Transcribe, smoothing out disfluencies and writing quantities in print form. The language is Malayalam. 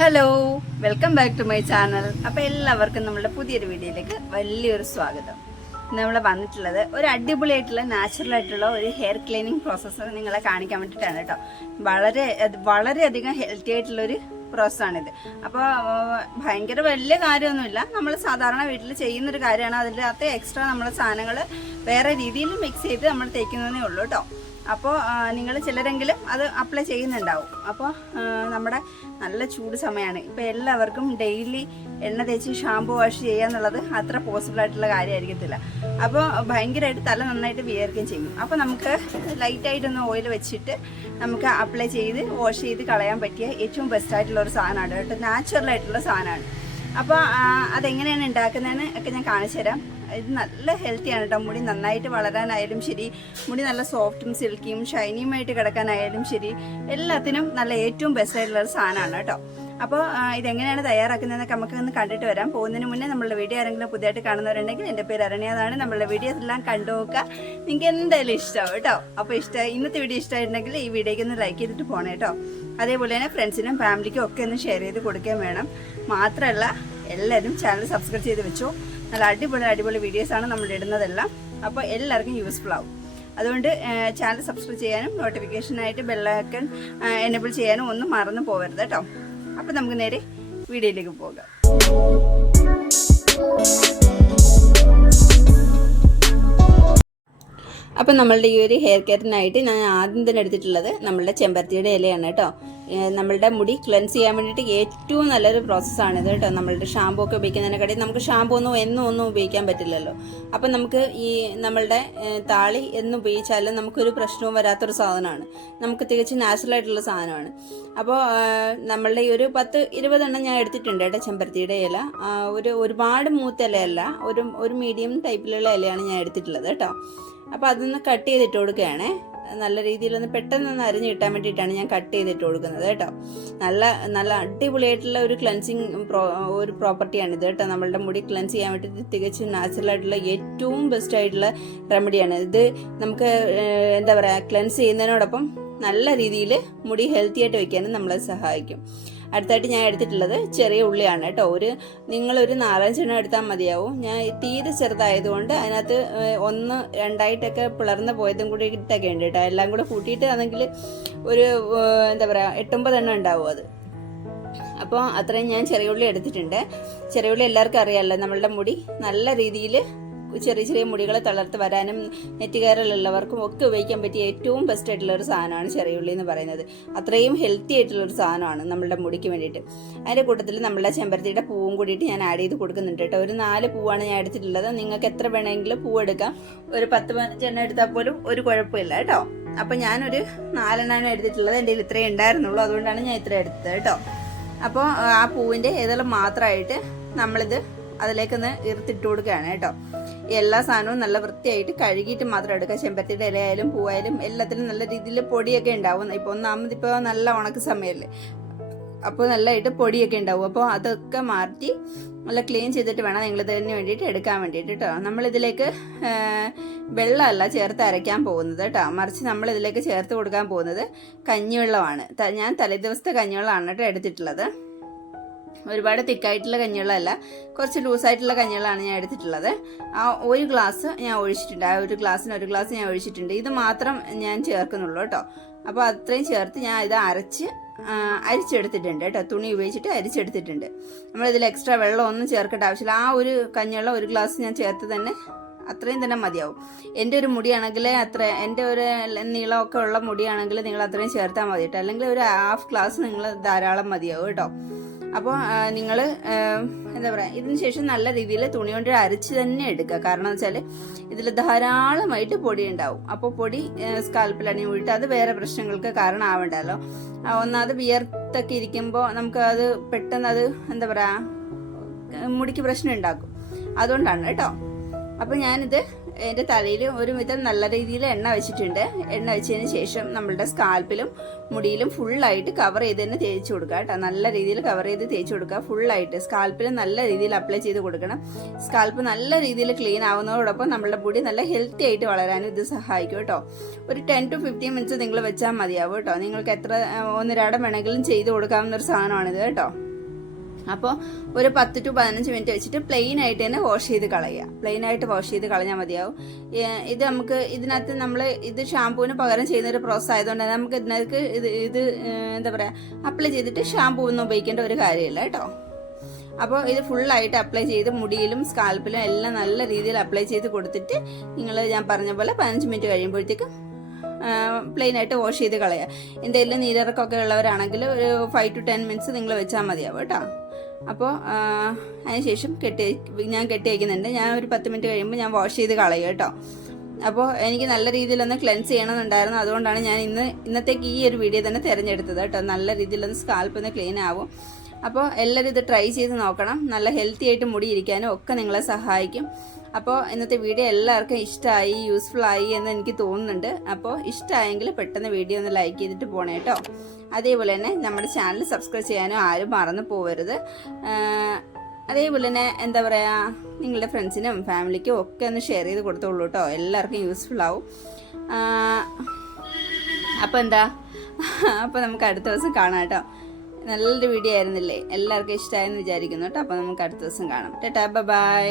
Hello, welcome back to my channel. അപ്പോൾ എല്ലാവർക്കും നമ്മുടെ പുതിയൊരു വീഡിയോയിലേക്ക് വലിയൊരു സ്വാഗതം. നമ്മൾ വന്നിട്ടുള്ളത് ഒരു അടിപൊളിയായിട്ടുള്ള നാച്ചുറലായിട്ടുള്ള ഒരു ഹെയർ ക്ലീനിങ് പ്രോസസ്സ് നിങ്ങളെ കാണിക്കാൻ വേണ്ടിയിട്ടാണ് കേട്ടോ. വളരെയധികം ഹെൽത്തി ആയിട്ടുള്ളൊരു പ്രോസസ്സാണിത്. അപ്പോൾ ഭയങ്കര വലിയ കാര്യമൊന്നുമില്ല, നമ്മൾ സാധാരണ വീട്ടിൽ ചെയ്യുന്നൊരു കാര്യമാണ്. അതിൻ്റെ അകത്ത് എക്സ്ട്രാ നമ്മൾ സാധനങ്ങൾ വേറെ രീതിയിൽ മിക്സ് ചെയ്ത് നമ്മൾ തേക്കുന്നതേ ഉള്ളൂ കേട്ടോ. അപ്പോൾ നിങ്ങൾ ചിലരെങ്കിലും അത് അപ്ലൈ ചെയ്യുന്നുണ്ടാവും. അപ്പോൾ നമ്മുടെ നല്ല ചൂട് സമയമാണ്. ഇപ്പോൾ എല്ലാവർക്കും ഡെയിലി എണ്ണ തേച്ച് ഷാമ്പു വാഷ് ചെയ്യുക എന്നുള്ളത് അത്ര പോസിബിൾ ആയിട്ടുള്ള കാര്യമായിരിക്കത്തില്ല. അപ്പോൾ ഭയങ്കരമായിട്ട് തല നന്നായിട്ട് വിയർക്കുകയും ചെയ്യും. അപ്പോൾ നമുക്ക് ലൈറ്റായിട്ടൊന്ന് ഓയിൽ വെച്ചിട്ട് നമുക്ക് അപ്ലൈ ചെയ്ത് വാഷ് ചെയ്ത് കളയാൻ പറ്റിയ ഏറ്റവും ബെസ്റ്റായിട്ടുള്ള ഒരു സാധനമാണ് കേട്ടോ. നാച്ചുറലായിട്ടുള്ള സാധനമാണ്. അപ്പോൾ അതെങ്ങനെയാണ് ഉണ്ടാക്കുന്നതെന്ന് ഒക്കെ ഞാൻ കാണിച്ചു തരാം. ഇത് നല്ല ഹെൽത്തിയാണ് കേട്ടോ. മുടി നന്നായിട്ട് വളരാനായാലും ശരി, മുടി നല്ല സോഫ്റ്റും സിൽക്കിയും ഷൈനിയുമായിട്ട് കിടക്കാനായാലും ശരി, എല്ലാത്തിനും നല്ല ഏറ്റവും ബെസ്റ്റ് ആയിട്ടുള്ള ഒരു സാധനമാണ് കേട്ടോ. അപ്പോൾ ഇതെങ്ങനെയാണ് തയ്യാറാക്കുന്നതെന്നൊക്കെ നമുക്ക് ഒന്ന് കണ്ടിട്ട് വരാം. പോകുന്നതിന് മുന്നേ നമ്മളുടെ വീഡിയോ ആരെങ്കിലും പുതിയതായിട്ട് കാണുന്നവരുണ്ടെങ്കിൽ എൻ്റെ പേര് അരണ്യതാണ്. നമ്മളുടെ വീഡിയോസ് എല്ലാം കണ്ടു നോക്കുക. നിങ്ങൾക്ക് എന്തായാലും ഇഷ്ടമാവും കേട്ടോ. അപ്പോൾ ഇന്നത്തെ വീഡിയോ ഇഷ്ടമായിട്ടുണ്ടെങ്കിൽ ഈ വീഡിയോയ്ക്ക് ഒന്ന് ലൈക്ക് ചെയ്തിട്ട് പോകണം കേട്ടോ. അതേപോലെ തന്നെ ഫ്രണ്ട്സിനും ഫാമിലിക്കും ഒക്കെ ഒന്ന് ഷെയർ ചെയ്ത് കൊടുക്കുകയും വേണം. മാത്രമല്ല എല്ലാവരും ചാനൽ സബ്സ്ക്രൈബ് ചെയ്ത് വെച്ചോ. നല്ല അടിപൊളി വീഡിയോസാണ് നമ്മൾ ഇടുന്നതെല്ലാം. അപ്പോൾ എല്ലാവർക്കും യൂസ്ഫുൾ ആവും. അതുകൊണ്ട് ചാനൽ സബ്സ്ക്രൈബ് ചെയ്യാനും നോട്ടിഫിക്കേഷനായിട്ട് ബെല്ലൈക്കൺ എനേബിൾ ചെയ്യാനും ഒന്നും മറന്നു പോകരുത് കേട്ടോ. അപ്പോൾ നമുക്ക് നേരെ വീഡിയോയിലേക്ക് പോകാം. അപ്പം നമ്മളുടെ ഈ ഒരു ഹെയർ കെയറിനായിട്ട് ഞാൻ ആദ്യം തന്നെ എടുത്തിട്ടുള്ളത് നമ്മളുടെ ചെമ്പരത്തിയുടെ ഇലയാണ് കേട്ടോ. നമ്മളുടെ മുടി ക്ലെൻസ് ചെയ്യാൻ വേണ്ടിയിട്ട് ഏറ്റവും നല്ലൊരു പ്രോസസ്സാണിത് കേട്ടോ. നമ്മളുടെ ഷാമ്പൂ ഒക്കെ ഉപയോഗിക്കുന്നതിനെക്കാട്ടി നമുക്ക് ഷാമ്പൂ ഒന്നും ഉപയോഗിക്കാൻ പറ്റില്ലല്ലോ. അപ്പം നമുക്ക് ഈ നമ്മളുടെ താളി എന്ന് ഉപയോഗിച്ചാലും നമുക്കൊരു പ്രശ്നവും വരാത്തൊരു സാധനമാണ്. നമുക്ക് തികച്ചും നാച്ചുറലായിട്ടുള്ള സാധനമാണ്. അപ്പോൾ നമ്മളുടെ ഈ ഒരു 10-20 എണ്ണം ഞാൻ എടുത്തിട്ടുണ്ട് കേട്ടോ ചെമ്പരത്തിയുടെ ഇല. ഒരുപാട് മൂത്ത ഇലയല്ല, ഒരു മീഡിയം ടൈപ്പിലുള്ള ഇലയാണ് ഞാൻ എടുത്തിട്ടുള്ളത് കേട്ടോ. അപ്പോൾ അതൊന്ന് കട്ട് ചെയ്തിട്ട് കൊടുക്കുകയാണേ. നല്ല രീതിയിലൊന്ന് പെട്ടെന്നൊന്ന് അരിഞ്ഞ് കിട്ടാൻ വേണ്ടിയിട്ടാണ് ഞാൻ കട്ട് ചെയ്തിട്ട് കൊടുക്കുന്നത് കേട്ടോ. നല്ല അടിപൊളിയായിട്ടുള്ള ഒരു ക്ലെൻസിങ് ഒരു പ്രോപ്പർട്ടിയാണിത് കേട്ടോ. നമ്മളുടെ മുടി ക്ലെൻസ് ചെയ്യാൻ വേണ്ടിയിട്ട് തികച്ചും നാച്ചുറലായിട്ടുള്ള ഏറ്റവും ബെസ്റ്റ് ആയിട്ടുള്ള റെമഡിയാണ് ഇത്. നമുക്ക് എന്താ പറയുക, ക്ലെൻസ് ചെയ്യുന്നതിനോടൊപ്പം നല്ല രീതിയിൽ മുടി ഹെൽത്തി ആയിട്ട് വയ്ക്കാനും നമ്മളെ സഹായിക്കും. അടുത്തായിട്ട് ഞാൻ എടുത്തിട്ടുള്ളത് ചെറിയ ഉള്ളിയാണ് കേട്ടോ. നിങ്ങളൊരു 4-5 എണ്ണം എടുത്താൽ മതിയാവും. ഞാൻ തീരെ ചെറുതായതുകൊണ്ട് അതിനകത്ത് 1-2 പിളർന്ന് പോയതും കൂടി ഇട്ടൊക്കെ ഉണ്ട് കേട്ടോ. എല്ലാം കൂടെ കൂട്ടിയിട്ട് ആണെങ്കിൽ ഒരു എന്താ പറയുക 8-9 എണ്ണം ഉണ്ടാവും അത്. അപ്പോൾ അത്രയും ഞാൻ ചെറിയ ഉള്ളി എടുത്തിട്ടുണ്ട്. ചെറിയ ഉള്ളി എല്ലാവർക്കും അറിയാമല്ലോ, നമ്മളുടെ മുടി നല്ല രീതിയിൽ ചെറിയ മുടികളെ തളർത്ത് വരാനും നെറ്റുകയറലുള്ളവർക്കും ഒക്കെ ഉപയോഗിക്കാൻ പറ്റിയ ഏറ്റവും ബെസ്റ്റ് ആയിട്ടുള്ള ഒരു സാധനമാണ് ചെറിയ ഉള്ളി എന്ന് പറയുന്നത്. അത്രയും ഹെൽത്തി ആയിട്ടുള്ള ഒരു സാധനമാണ് നമ്മളുടെ മുടിക്ക് വേണ്ടിയിട്ട്. അതിൻ്റെ കൂട്ടത്തിൽ നമ്മളുടെ ചെമ്പരത്തിയുടെ പൂവും കൂടിയിട്ട് ഞാൻ ആഡ് ചെയ്ത് കൊടുക്കുന്നുണ്ട് കേട്ടോ. ഒരു 4 പൂവാണ് ഞാൻ എടുത്തിട്ടുള്ളത്. നിങ്ങൾക്ക് എത്ര വേണമെങ്കിലും പൂവ് എടുക്കാം. ഒരു 10-15 എണ്ണം എടുത്താൽ പോലും ഒരു കുഴപ്പമില്ല കേട്ടോ. അപ്പം ഞാനൊരു 4 എണ്ണമാണ് എടുത്തിട്ടുള്ളത്. എൻ്റെ കയ്യിൽ ഇത്രയേ ഉണ്ടായിരുന്നുള്ളൂ, അതുകൊണ്ടാണ് ഞാൻ ഇത്ര എടുത്തത് കേട്ടോ. അപ്പോൾ ആ പൂവിൻ്റെ ഏതെല്ലാം മാത്രമായിട്ട് നമ്മളിത് അതിലേക്കൊന്ന് ഇറുത്തിട്ട് കൊടുക്കുകയാണ് കേട്ടോ. എല്ലാ സാധനവും നല്ല വൃത്തിയായിട്ട് കഴുകിയിട്ട് മാത്രം എടുക്കുക. ചെമ്പരത്തിയുടെ ഇലയായാലും പൂവായാലും എല്ലാത്തിലും നല്ല രീതിയിൽ പൊടിയൊക്കെ ഉണ്ടാവും. ഇപ്പോൾ ഒന്നാമതിപ്പോൾ നല്ല ഉണക്ക സമയമല്ലേ, അപ്പോൾ നല്ലതായിട്ട് പൊടിയൊക്കെ ഉണ്ടാവും. അപ്പോൾ അതൊക്കെ മാറ്റി നല്ല ക്ലീൻ ചെയ്തിട്ട് വേണം നിങ്ങളിതിന് വേണ്ടിയിട്ട് എടുക്കാൻ വേണ്ടിയിട്ട് കേട്ടോ. നമ്മളിതിലേക്ക് വെള്ളമല്ല ചേർത്ത് അരയ്ക്കാൻ പോകുന്നത് കേട്ടോ, മറിച്ച് നമ്മളിതിലേക്ക് ചേർത്ത് കൊടുക്കാൻ പോകുന്നത് കഞ്ഞിവെള്ളമാണ്. ഞാൻ തലേദിവസത്തെ കഞ്ഞിവെള്ളമാണ് കേട്ടോ എടുത്തിട്ടുള്ളത്. ഒരുപാട് തിക്കായിട്ടുള്ള കഞ്ഞിവെള്ളമല്ല, കുറച്ച് ലൂസായിട്ടുള്ള കഞ്ഞിവെള്ളമാണ് ഞാൻ എടുത്തിട്ടുള്ളത്. ആ ഒരു ഗ്ലാസ് ഞാൻ ഒഴിച്ചിട്ടുണ്ട്. ആ ഒരു ഗ്ലാസ്സിന് 1 ഗ്ലാസ് ഞാൻ ഒഴിച്ചിട്ടുണ്ട്. ഇത് മാത്രം ഞാൻ ചേർക്കുന്നുള്ളൂ കേട്ടോ. അപ്പോൾ അത്രയും ചേർത്ത് ഞാൻ ഇത് അരിച്ചെടുത്തിട്ടുണ്ട് കേട്ടോ. തുണി ഉപയോഗിച്ചിട്ട് അരിച്ചെടുത്തിട്ടുണ്ട്. നമ്മളിതിൽ എക്സ്ട്രാ വെള്ളം ഒന്നും ചേർക്കേണ്ട ആവശ്യമില്ല. ആ ഒരു കഞ്ഞിവെള്ളം 1 ഗ്ലാസ് ഞാൻ ചേർത്ത് തന്നെ അത്രയും തന്നെ മതിയാവും. എൻ്റെ ഒരു മുടിയാണെങ്കിൽ എൻ്റെ ഒരു നീളമൊക്കെ ഉള്ള മുടിയാണെങ്കിൽ നിങ്ങൾ അത്രയും ചേർത്താൽ മതി കേട്ടോ. അല്ലെങ്കിൽ ഒരു 1/2 ഗ്ലാസ് നിങ്ങൾ ധാരാളം മതിയാവും കേട്ടോ. അപ്പോൾ നിങ്ങൾ എന്താ പറയുക, ഇതിന് ശേഷം നല്ല രീതിയിൽ തുണി കൊണ്ട് അരച്ച് തന്നെ എടുക്കുക. കാരണം എന്ന് വെച്ചാൽ ഇതിൽ ധാരാളമായിട്ട് പൊടി ഉണ്ടാവും. അപ്പോൾ പൊടി സ്കാൽപ്പിലണി വീട്ട് അത് വേറെ പ്രശ്നങ്ങൾക്ക് കാരണമാവണ്ടല്ലോ. ഒന്നാമത് വിയർത്തൊക്കെ ഇരിക്കുമ്പോൾ നമുക്ക് അത് പെട്ടെന്ന് അത് എന്താ പറയുക മുടിക്ക് പ്രശ്നം ഉണ്ടാക്കും. അതുകൊണ്ടാണ് കേട്ടോ. അപ്പോൾ ഞാനിത് എൻ്റെ തലയിൽ ഒരു വിധം നല്ല രീതിയിൽ എണ്ണ വെച്ചിട്ടുണ്ട്. എണ്ണ വെച്ചതിന് ശേഷം നമ്മളുടെ സ്കാൽപ്പിലും മുടിയിലും ഫുള്ളായിട്ട് കവർ ചെയ്ത് തന്നെ തേച്ച് കൊടുക്കുക കേട്ടോ. നല്ല രീതിയിൽ കവർ ചെയ്ത് തേച്ച് കൊടുക്കുക ഫുള്ളായിട്ട്. സ്കാൽപ്പിൽ നല്ല രീതിയിൽ അപ്ലൈ ചെയ്ത് കൊടുക്കണം. സ്കാൽപ്പ് നല്ല രീതിയിൽ ക്ലീൻ ആവുന്നതോടൊപ്പം നമ്മളുടെ മുടി നല്ല ഹെൽത്തി ആയിട്ട് വളരാനും ഇത് സഹായിക്കും കേട്ടോ. ഒരു 10-15 മിനിറ്റ്സ് നിങ്ങൾ വെച്ചാൽ മതിയാവും കേട്ടോ. നിങ്ങൾക്ക് എത്ര 1-2 വേണമെങ്കിലും ചെയ്ത് കൊടുക്കാവുന്ന ഒരു സാധനമാണിത് കേട്ടോ. അപ്പോൾ ഒരു 10 to 15 മിനിറ്റ് വെച്ചിട്ട് പ്ലെയിൻ ആയിട്ട് തന്നെ വാഷ് ചെയ്ത് കളയുക. പ്ലെയിൻ ആയിട്ട് വാഷ് ചെയ്ത് കളഞ്ഞാൽ മതിയാവും. ഇത് നമുക്ക് ഇതിനകത്ത് നമ്മൾ ഇത് ഷാമ്പൂവിന് പകരം ചെയ്യുന്ന ഒരു പ്രോസസ് ആയതുകൊണ്ട് തന്നെ നമുക്ക് ഇതിനകത്ത് ഇത് എന്താ പറയുക അപ്ലൈ ചെയ്തിട്ട് ഷാമ്പൂ ഒന്നും ഉപയോഗിക്കേണ്ട ഒരു കാര്യമില്ല കേട്ടോ. അപ്പോൾ ഇത് ഫുള്ളായിട്ട് അപ്ലൈ ചെയ്ത് മുടിയിലും സ്കാൽപ്പിലും എല്ലാം നല്ല രീതിയിൽ അപ്ലൈ ചെയ്ത് കൊടുത്തിട്ട് ഞാൻ പറഞ്ഞ പോലെ 15 മിനിറ്റ് കഴിയുമ്പോഴത്തേക്കും പ്ലെയിൻ ആയിട്ട് വാഷ് ചെയ്ത് കളയുക. എന്തെങ്കിലും നീരിറക്കമൊക്കെ ഉള്ളവരാണെങ്കിൽ ഒരു 5 to 10 മിനിറ്റ്സ് നിങ്ങൾ വെച്ചാൽ മതിയാവും കേട്ടോ. അപ്പോൾ അതിനുശേഷം ഞാൻ കെട്ടി വയ്ക്കുന്നുണ്ട്. ഞാൻ ഒരു 10 മിനിറ്റ് കഴിയുമ്പോൾ ഞാൻ വാഷ് ചെയ്ത് കളയും കേട്ടോ. അപ്പോൾ എനിക്ക് നല്ല രീതിയിലൊന്ന് ക്ലെൻസ് ചെയ്യണമെന്നുണ്ടായിരുന്നു. അതുകൊണ്ടാണ് ഞാൻ ഇന്നത്തേക്ക് ഈ ഒരു വീഡിയോ തന്നെ തിരഞ്ഞെടുത്തത് കേട്ടോ. നല്ല രീതിയിലൊന്ന് സ്കാൽപ്പ് ഒന്ന് ക്ലീൻ ആവും. അപ്പോൾ എല്ലാവരും ഇത് ട്രൈ ചെയ്ത് നോക്കണം. നല്ല ഹെൽത്തി ആയിട്ട് മുടി ഇരിക്കാനും ഒക്കെ നിങ്ങളെ സഹായിക്കും. അപ്പോൾ ഇന്നത്തെ വീഡിയോ എല്ലാവർക്കും ഇഷ്ടമായി, യൂസ്ഫുൾ ആയി എന്ന് എനിക്ക് തോന്നുന്നുണ്ട്. അപ്പോൾ ഇഷ്ടമായെങ്കിൽ പെട്ടെന്ന് വീഡിയോ ഒന്ന് ലൈക്ക് ചെയ്തിട്ട് പോണേ കേട്ടോ. അതേപോലെ തന്നെ നമ്മുടെ ചാനൽ സബ്സ്ക്രൈബ് ചെയ്യാനും ആരും മറന്നു പോകരുത്. അതേപോലെ തന്നെ എന്താ പറയുക, നിങ്ങളുടെ ഫ്രണ്ട്സിനും ഫാമിലിക്കും ഒക്കെ ഒന്ന് ഷെയർ ചെയ്ത് കൊടുത്തോളൂ കേട്ടോ. എല്ലാവർക്കും യൂസ്ഫുൾ ആവും. അപ്പോൾ നമുക്ക് അടുത്ത ദിവസം കാണാം കേട്ടോ. നല്ലൊരു വീഡിയോ ആയിരുന്നില്ലേ? എല്ലാവർക്കും ഇഷ്ടമായെന്ന് വിചാരിക്കുന്നു കേട്ടോ. അപ്പോൾ നമുക്ക് അടുത്ത ദിവസം കാണാം. ടാറ്റാ, ബൈ.